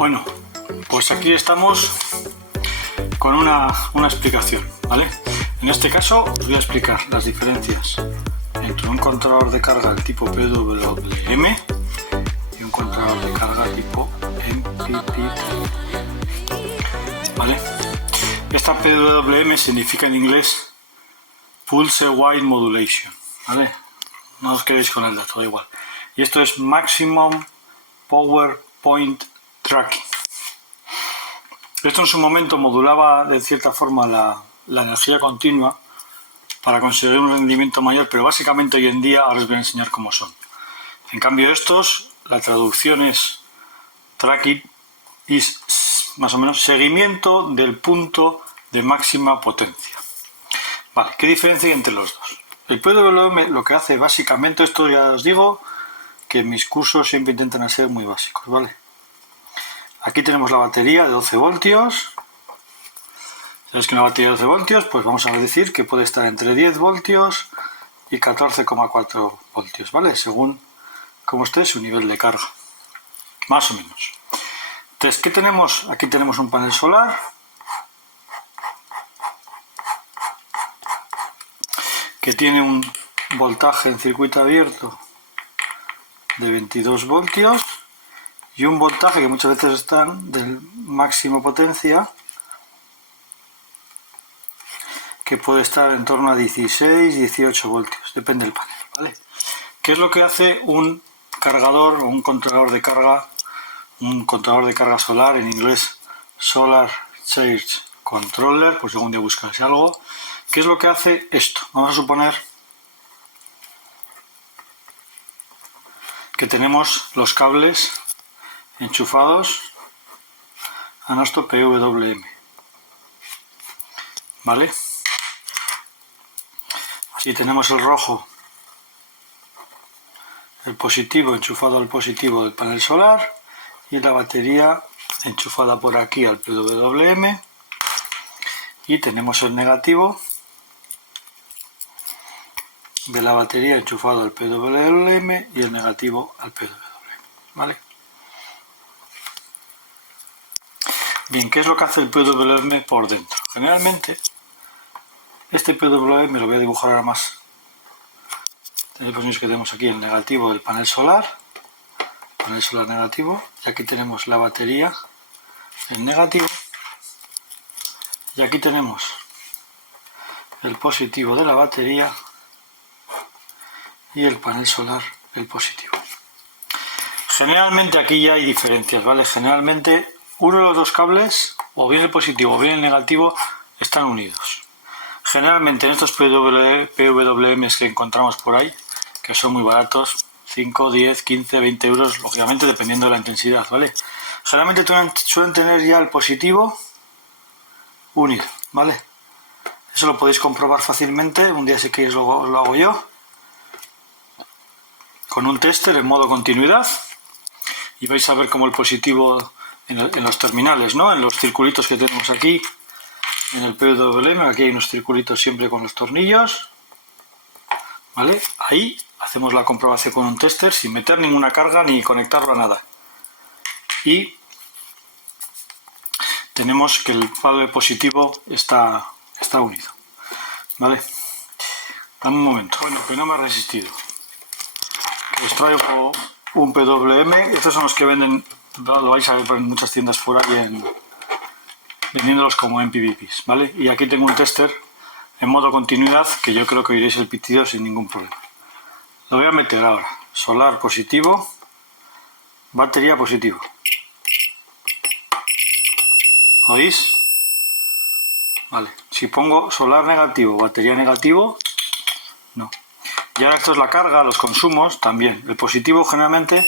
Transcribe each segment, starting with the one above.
Bueno, pues aquí estamos con una explicación, ¿vale? En este caso os voy a explicar las diferencias entre un controlador de carga del tipo PWM y un controlador de carga tipo MPPT, ¿vale? Esta PWM significa en inglés Pulse Width Modulation, ¿vale? No os quedéis con el dato, da igual. Y esto es Maximum Power Point Tracking. Esto en su momento modulaba de cierta forma la energía continua para conseguir un rendimiento mayor, pero básicamente hoy en día ahora os voy a enseñar cómo son. En cambio estos, la traducción es tracking, es más o menos seguimiento del punto de máxima potencia. Vale, ¿qué diferencia hay entre los dos? El PWM lo que hace básicamente, esto ya os digo, que mis cursos siempre intentan ser muy básicos, ¿vale? Aquí tenemos la batería de 12 voltios. Sabéis que una batería de 12 voltios, pues vamos a decir que puede estar entre 10 voltios y 14,4 voltios, ¿vale? Según cómo esté su nivel de carga, más o menos. Entonces, ¿qué tenemos? Aquí tenemos un panel solar que tiene un voltaje en circuito abierto de 22 voltios y un voltaje que muchas veces están del máximo potencia que puede estar en torno a 16, 18 voltios, depende del panel, ¿vale? ¿Qué es lo que hace un cargador o un controlador de carga solar, en inglés Solar Charge Controller, pues según día buscarse algo? ¿Qué es lo que hace esto? Vamos a suponer que tenemos los cables enchufados a nuestro PWM, ¿vale? Aquí tenemos el rojo, el positivo enchufado al positivo del panel solar y la batería enchufada por aquí al PWM, y tenemos el negativo de la batería enchufado al PWM y el negativo al PWM, ¿vale? Bien, ¿qué es lo que hace el PWM por dentro? Generalmente, este PWM lo voy a dibujar ahora más. Tenéis que tenemos aquí el negativo del panel solar negativo, y aquí tenemos la batería, el negativo, y aquí tenemos el positivo de la batería y el panel solar, el positivo. Generalmente aquí ya hay diferencias, ¿vale? Generalmente uno de los dos cables, o bien el positivo o bien el negativo, están unidos. Generalmente en estos PWMs que encontramos por ahí, que son muy baratos, 5, 10, 15, 20 euros, lógicamente dependiendo de la intensidad, ¿vale? Generalmente suelen tener ya el positivo unido, ¿vale? Eso lo podéis comprobar fácilmente, un día si queréis lo hago yo, con un tester en modo continuidad, y vais a ver cómo el positivo en los terminales, ¿no? En los circulitos que tenemos aquí, en el PWM, aquí hay unos circulitos siempre con los tornillos, ¿vale? Ahí hacemos la comprobación con un tester sin meter ninguna carga ni conectarlo a nada. Y tenemos que el palo positivo está unido, ¿vale? Dame un momento. Bueno, que no me ha resistido. Os traigo un PWM. Estos son los que venden, lo vais a ver en muchas tiendas fuera y vendiéndolos como MPPTs, ¿vale? Y aquí tengo un tester en modo continuidad que yo creo que oiréis el pitido sin ningún problema. Lo voy a meter ahora. Solar positivo, batería positivo. ¿Oís? Vale. Si pongo solar negativo, batería negativo, no. Y ahora esto es la carga, los consumos también. El positivo generalmente,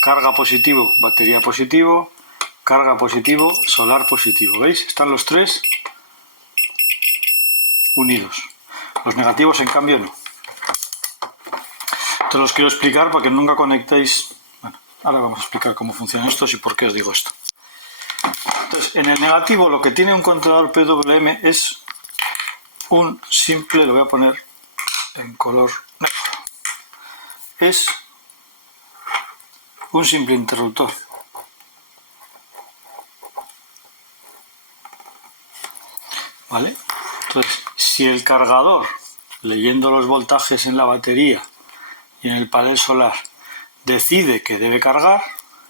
carga positivo, batería positivo, carga positivo, solar positivo. ¿Veis? Están los tres unidos. Los negativos en cambio no. Te los quiero explicar para que nunca conectéis. Bueno, ahora vamos a explicar cómo funcionan estos y por qué os digo esto. Entonces, en el negativo lo que tiene un controlador PWM es un simple, lo voy a poner en color negro, es un simple interruptor. ¿vale? Entonces, si el cargador, leyendo los voltajes en la batería y en el panel solar, decide que debe cargar,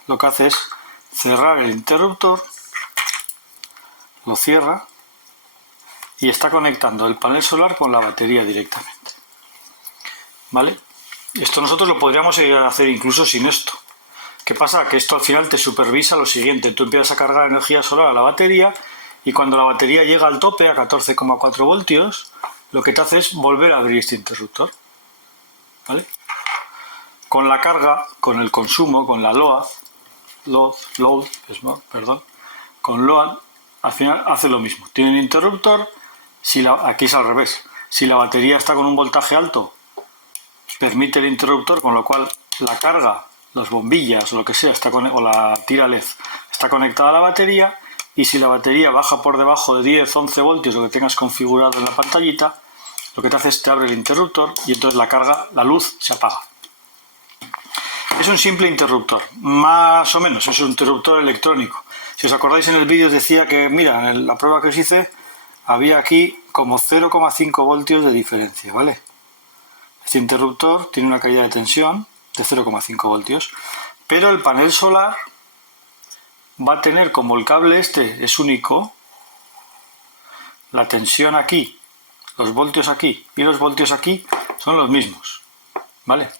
lo que hace es cerrar el interruptor, lo cierra y está conectando el panel solar con la batería directamente, ¿vale? Esto nosotros lo podríamos hacer incluso sin esto. ¿Qué pasa? Que esto al final te supervisa lo siguiente: tú empiezas a cargar energía solar a la batería y cuando la batería llega al tope, a 14,4 voltios, lo que te hace es volver a abrir este interruptor, ¿vale? Con la carga, con el consumo, con la load, con load, al final hace lo mismo. Tiene un interruptor, aquí es al revés. Si la batería está con un voltaje alto, permite el interruptor, con lo cual la carga, las bombillas o lo que sea, o la tira LED está conectada a la batería, y si la batería baja por debajo de 10, 11 voltios, lo que tengas configurado en la pantallita, lo que te hace es te abre el interruptor y entonces la luz se apaga. Es un simple interruptor, más o menos, es un interruptor electrónico. Si os acordáis, en el vídeo os decía que, mira, en la prueba que os hice, había aquí como 0,5 voltios de diferencia, ¿vale? Este interruptor tiene una caída de tensión de 0,5 voltios, pero el panel solar va a tener, como el cable este es único, la tensión aquí, los voltios aquí y los voltios aquí son los mismos, ¿vale?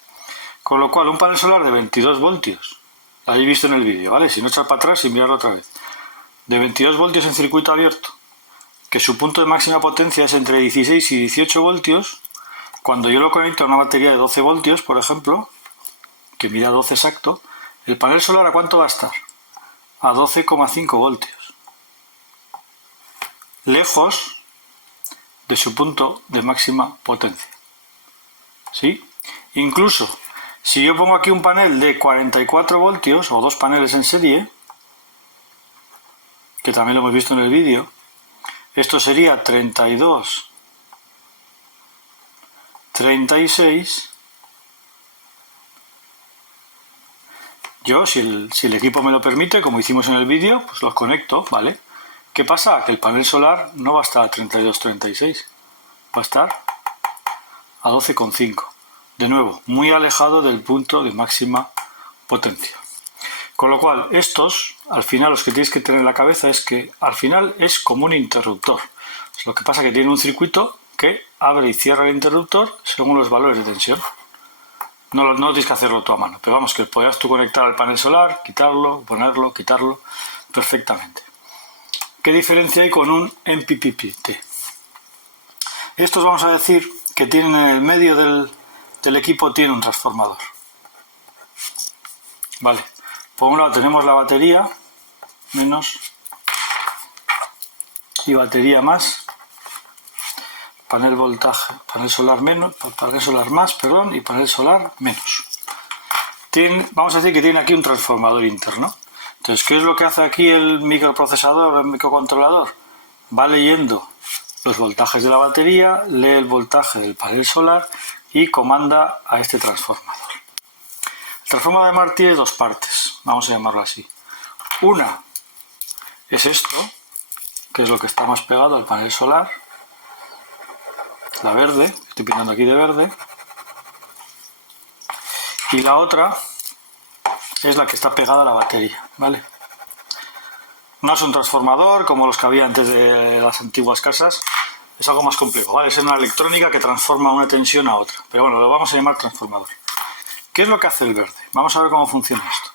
Con lo cual un panel solar de 22 voltios, lo habéis visto en el vídeo, ¿vale? Si no, echar para atrás y mirarlo otra vez. De 22 voltios en circuito abierto, que su punto de máxima potencia es entre 16 y 18 voltios, cuando yo lo conecto a una batería de 12 voltios, por ejemplo, que mida 12 exacto, el panel solar ¿a cuánto va a estar? A 12,5 voltios. Lejos de su punto de máxima potencia. ¿Sí? Incluso si yo pongo aquí un panel de 44 voltios o dos paneles en serie, que también lo hemos visto en el vídeo, esto sería 32, 36. Yo, si el equipo me lo permite, como hicimos en el vídeo, pues los conecto, ¿vale? ¿Qué pasa? Que el panel solar no va a estar a 32, 36, va a estar a 12,5. De nuevo, muy alejado del punto de máxima potencia. Con lo cual, estos, al final, los que tienes que tener en la cabeza es que al final es como un interruptor. Lo que pasa es que tiene un circuito que abre y cierra el interruptor según los valores de tensión. No tienes que hacerlo tú a mano, pero vamos, que podrás tú conectar al panel solar, quitarlo, ponerlo, quitarlo, perfectamente. ¿Qué diferencia hay con un MPPT? Estos vamos a decir que tienen en el medio del equipo tiene un transformador. Vale, por un lado tenemos la batería, menos, y batería más, panel voltaje, panel solar menos, panel solar más, perdón, y panel solar menos. Vamos a decir que tiene aquí un transformador interno. Entonces, ¿qué es lo que hace aquí el microprocesador, el microcontrolador? Va leyendo los voltajes de la batería, lee el voltaje del panel solar y comanda a este transformador. El transformador de Mark tiene dos partes, vamos a llamarlo así. Una es esto, que es lo que está más pegado al panel solar, la verde, estoy pintando aquí de verde, y la otra es la que está pegada a la batería, ¿vale? No es un transformador como los que había antes de las antiguas casas, es algo más complejo, ¿vale? Es una electrónica que transforma una tensión a otra, pero bueno, lo vamos a llamar transformador. ¿Qué es lo que hace el verde? Vamos a ver cómo funciona esto.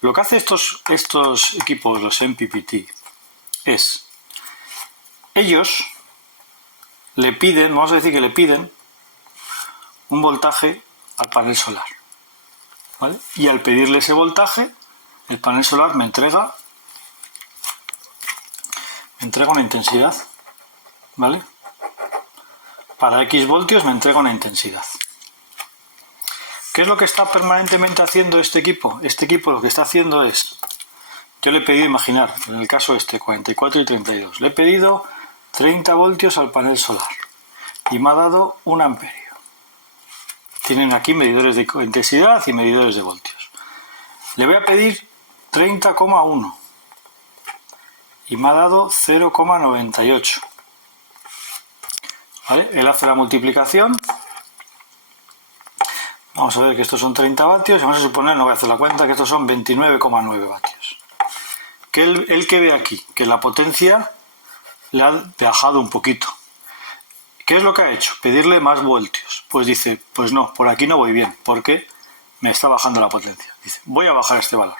Lo que hace estos equipos, los MPPT, es, ellos le piden, vamos a decir que le piden un voltaje al panel solar, ¿vale? Y al pedirle ese voltaje, el panel solar me entrega una intensidad, ¿vale? Para X voltios me entrega una intensidad. ¿Qué es lo que está permanentemente haciendo este equipo? Este equipo lo que está haciendo es, yo le he pedido, imaginar, en el caso 44 y 32, le he pedido 30 voltios al panel solar y me ha dado 1 amperio. Tienen aquí medidores de intensidad y medidores de voltios. Le voy a pedir 30,1 y me ha dado 0,98. ¿vale? Él hace la multiplicación. Vamos a ver que estos son 30 vatios. Vamos a suponer, no voy a hacer la cuenta, que estos son 29,9 vatios. Que él que ve aquí, que la potencia le ha bajado un poquito. ¿Qué es lo que ha hecho? Pedirle más voltios. Pues dice, pues no, por aquí no voy bien, porque me está bajando la potencia. Dice, voy a bajar este valor.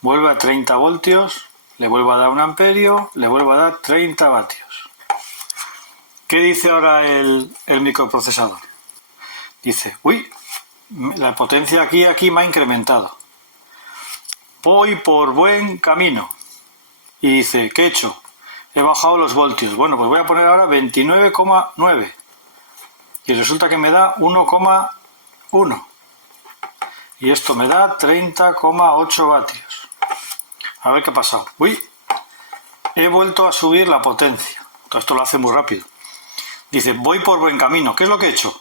Vuelve a 30 voltios, le vuelvo a dar 1 amperio, le vuelvo a dar 30 vatios. ¿Qué dice ahora el microprocesador? Dice, uy, la potencia aquí me ha incrementado. Voy por buen camino. Y dice, ¿qué he hecho? He bajado los voltios. Bueno, pues voy a poner ahora 29,9. Y resulta que me da 1,1. Y esto me da 30,8 vatios. A ver qué ha pasado. Uy, he vuelto a subir la potencia. Todo esto lo hace muy rápido. Dice, voy por buen camino. ¿Qué es lo que he hecho?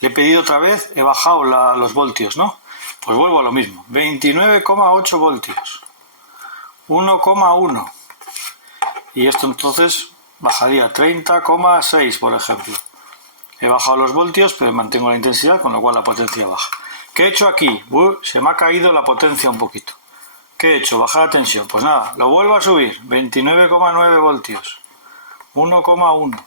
Le he pedido otra vez, he bajado los voltios, ¿no? Pues vuelvo a lo mismo. 29,8 voltios. 1,1. Y esto entonces bajaría 30,6, por ejemplo. He bajado los voltios, pero mantengo la intensidad, con lo cual la potencia baja. ¿Qué he hecho aquí? Se me ha caído la potencia un poquito. ¿Qué he hecho? Bajar la tensión. Pues nada, lo vuelvo a subir. 29,9 voltios. 1,1.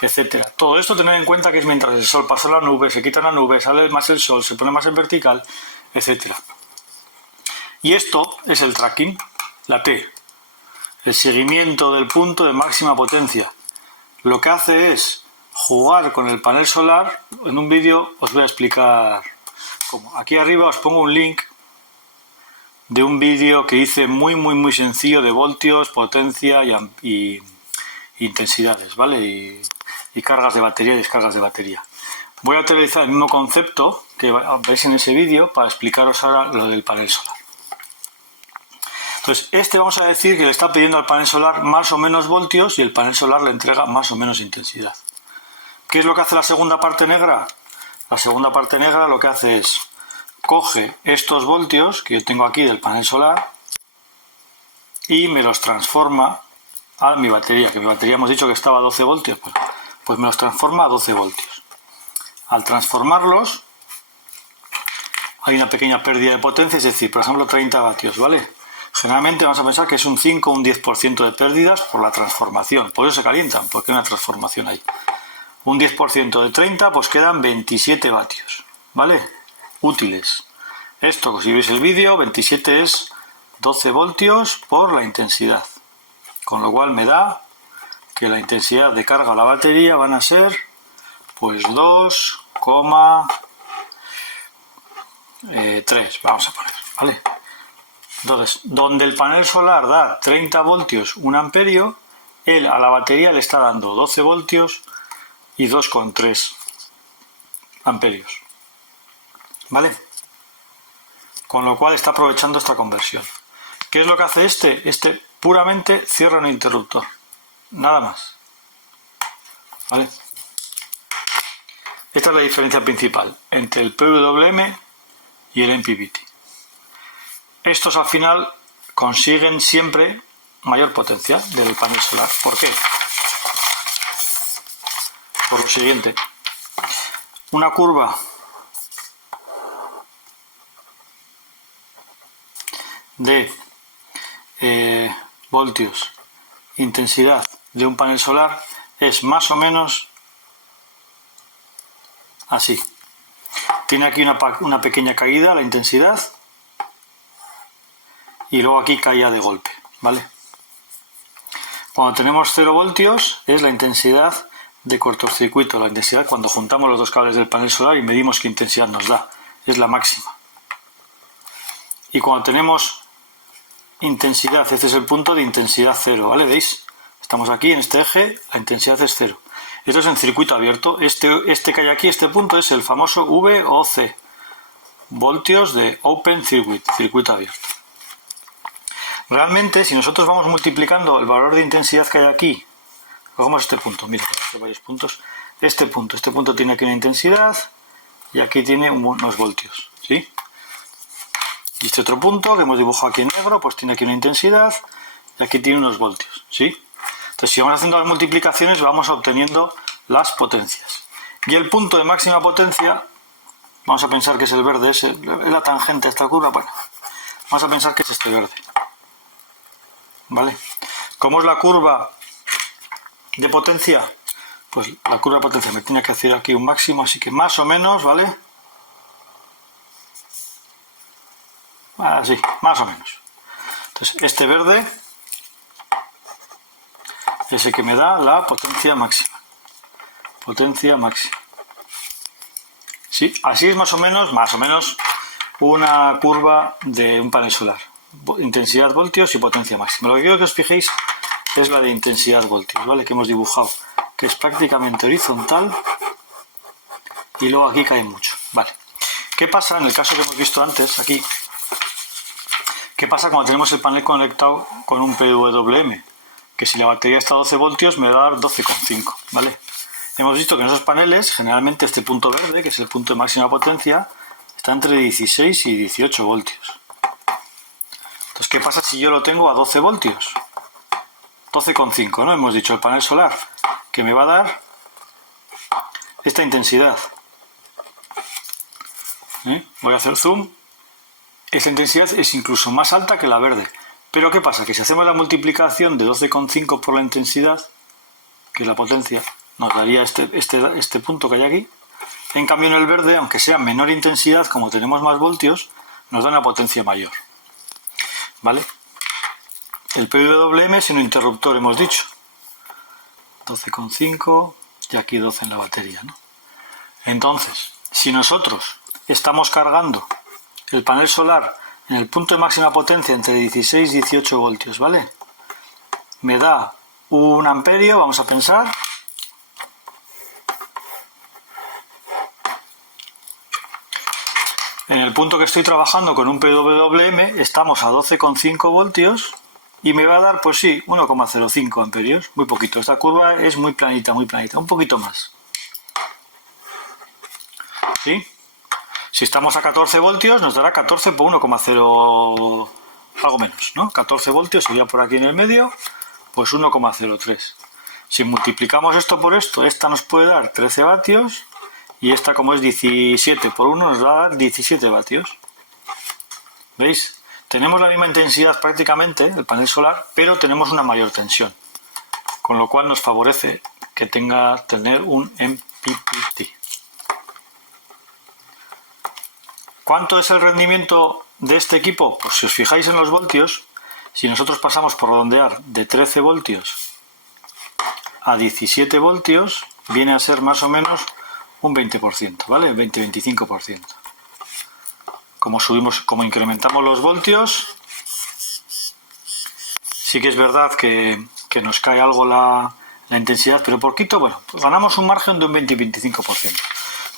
Etcétera. Todo esto tener en cuenta que es mientras el sol pasa la nube, se quita la nube, sale más el sol, se pone más en vertical, etcétera. Y esto es el tracking, la T. El seguimiento del punto de máxima potencia. Lo que hace es jugar con el panel solar. En un vídeo os voy a explicar cómo. Aquí arriba os pongo un link de un vídeo que hice muy sencillo de voltios, potencia y intensidades, ¿vale? Y cargas de batería y descargas de batería. Voy a utilizar el mismo concepto que veis en ese vídeo para explicaros ahora lo del panel solar. Entonces, vamos a decir que le está pidiendo al panel solar más o menos voltios y el panel solar le entrega más o menos intensidad. ¿Qué es lo que hace la segunda parte negra? La segunda parte negra lo que hace es coge estos voltios que yo tengo aquí del panel solar y me los transforma a mi batería, que mi batería hemos dicho que estaba a 12 voltios, pues me los transforma a 12 voltios. Al transformarlos hay una pequeña pérdida de potencia, es decir, por ejemplo 30 vatios, ¿vale? Generalmente vamos a pensar que es un 5 o un 10% de pérdidas por la transformación, por eso se calientan, porque hay una transformación ahí. Un 10% de 30, pues quedan 27 vatios, ¿vale? Útiles. Esto, si veis el vídeo, 27 es 12 voltios por la intensidad. Con lo cual me da que la intensidad de carga a la batería van a ser pues 2,3, vamos a poner, ¿vale? Entonces, donde el panel solar da 30 voltios, 1 amperio, él a la batería le está dando 12 voltios y 2,3 amperios, ¿vale? Con lo cual está aprovechando esta conversión. ¿Qué es lo que hace este? Este puramente cierra un interruptor, nada más, ¿vale? Esta es la diferencia principal entre el PWM y el MPPT. Estos al final consiguen siempre mayor potencia del panel solar. ¿Por qué? Por lo siguiente. Una curva de voltios, intensidad de un panel solar es más o menos así. Tiene aquí una pequeña caída la intensidad y luego aquí caía de golpe, ¿vale? Cuando tenemos 0 voltios es la intensidad de cortocircuito, la intensidad cuando juntamos los dos cables del panel solar y medimos qué intensidad nos da, es la máxima. Y cuando tenemos intensidad, este es el punto de intensidad 0, ¿vale? ¿Veis? Estamos aquí en este eje, la intensidad es 0. Esto es en circuito abierto, este que hay aquí, este punto es el famoso VOC, voltios de Open Circuit, circuito abierto. Realmente, si nosotros vamos multiplicando el valor de intensidad que hay aquí, cogemos este punto, mira, hay varios puntos, este punto tiene aquí una intensidad y aquí tiene unos voltios, ¿sí? Y este otro punto que hemos dibujado aquí en negro, pues tiene aquí una intensidad y aquí tiene unos voltios, ¿sí? Entonces, si vamos haciendo las multiplicaciones, vamos obteniendo las potencias. Y el punto de máxima potencia, vamos a pensar que es el verde, es la tangente a esta curva, bueno, vamos a pensar que es este verde. ¿Vale? ¿Cómo es la curva de potencia? Pues la curva de potencia me tiene que hacer aquí un máximo, así que más o menos, ¿vale? Así, más o menos. Entonces, este verde es el que me da la potencia máxima. Potencia máxima. Sí, así es más o menos una curva de un panel solar. Intensidad voltios y potencia máxima. Lo que quiero que os fijéis es la de intensidad voltios, ¿vale? Que hemos dibujado, que es prácticamente horizontal y luego aquí cae mucho, ¿vale? ¿Qué pasa en el caso que hemos visto antes, aquí? ¿Qué pasa cuando tenemos el panel conectado con un PWM? Que si la batería está a 12 voltios me va a dar 12,5, ¿vale? Hemos visto que en esos paneles, generalmente este punto verde, que es el punto de máxima potencia, está entre 16 y 18 voltios. Entonces, ¿qué pasa si yo lo tengo a 12 voltios? 12,5, ¿no? Hemos dicho el panel solar, que me va a dar esta intensidad. Voy a hacer zoom. Esta intensidad es incluso más alta que la verde. Pero ¿qué pasa? Que si hacemos la multiplicación de 12,5 por la intensidad, que es la potencia, nos daría este punto que hay aquí. En cambio en el verde, aunque sea menor intensidad, como tenemos más voltios, nos da una potencia mayor. ¿Vale? El PWM es un interruptor, hemos dicho. 12,5 y aquí 12 en la batería, ¿no? Entonces, si nosotros estamos cargando el panel solar en el punto de máxima potencia entre 16 y 18 voltios, ¿vale? Me da un amperio, vamos a pensar. En el punto que estoy trabajando con un PWM estamos a 12,5 voltios y me va a dar, pues sí, 1,05 amperios, muy poquito. Esta curva es muy planita, un poquito más. ¿Sí? Si estamos a 14 voltios nos dará 14 por 1,0, algo menos, ¿no? 14 voltios sería por aquí en el medio, pues 1,03. Si multiplicamos esto por esto, esta nos puede dar 13 vatios y esta, como es 17 por 1, nos va a dar 17 vatios. ¿Veis? Tenemos la misma intensidad prácticamente, el panel solar, pero tenemos una mayor tensión, con lo cual nos favorece que tener un MPPT. ¿Cuánto es el rendimiento de este equipo? Pues si os fijáis en los voltios, si nosotros pasamos por redondear de 13 voltios a 17 voltios, viene a ser más o menos un 20%, ¿vale? 20-25%. Como incrementamos los voltios, sí que es verdad que nos cae algo la intensidad, pero poquito, bueno, pues ganamos un margen de un 20-25%.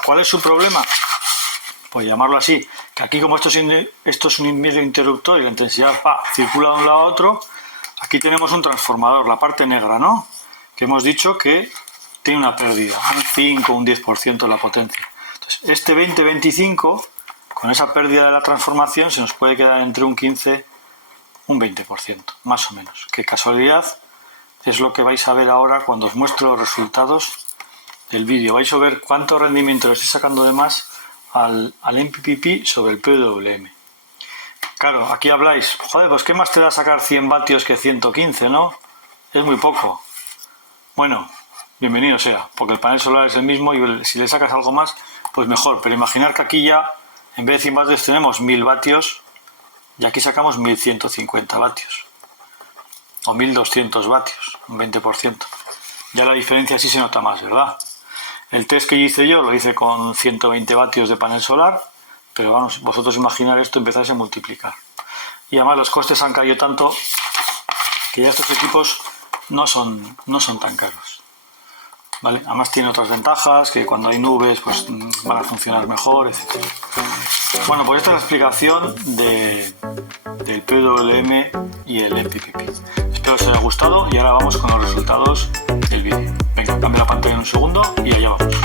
¿Cuál es su problema? Pues llamarlo así, que aquí como esto es un medio interruptor y la intensidad circula de un lado a otro, aquí tenemos un transformador, la parte negra, ¿no? Que hemos dicho que tiene una pérdida, un 5 o un 10% de la potencia. Entonces, este 20-25, con esa pérdida de la transformación, se nos puede quedar entre un 15 un 20%, más o menos. Qué casualidad, es lo que vais a ver ahora cuando os muestro los resultados del vídeo. Vais a ver cuánto rendimiento le estoy sacando de más al MPPT sobre el PWM. Claro, aquí habláis, joder, pues ¿qué más te da sacar 100 vatios que 115, no? Es muy poco. Bueno, bienvenido sea, porque el panel solar es el mismo y si le sacas algo más, pues mejor. Pero imaginar que aquí ya, en vez de 100 vatios, tenemos 1000 vatios y aquí sacamos 1150 vatios. O 1200 vatios, un 20%. Ya la diferencia sí se nota más, ¿verdad? El test que hice yo lo hice con 120 vatios de panel solar, pero vamos, vosotros imaginar esto, empezáis a multiplicar. Y además los costes han caído tanto que ya estos equipos no son tan caros. ¿Vale? Además tiene otras ventajas, que cuando hay nubes pues van a funcionar mejor, etc. Bueno, pues esta es la explicación del PWM y el MPPT. Espero que os haya gustado y ahora vamos con los resultados del vídeo. Venga, cambio la pantalla en un segundo y allá vamos.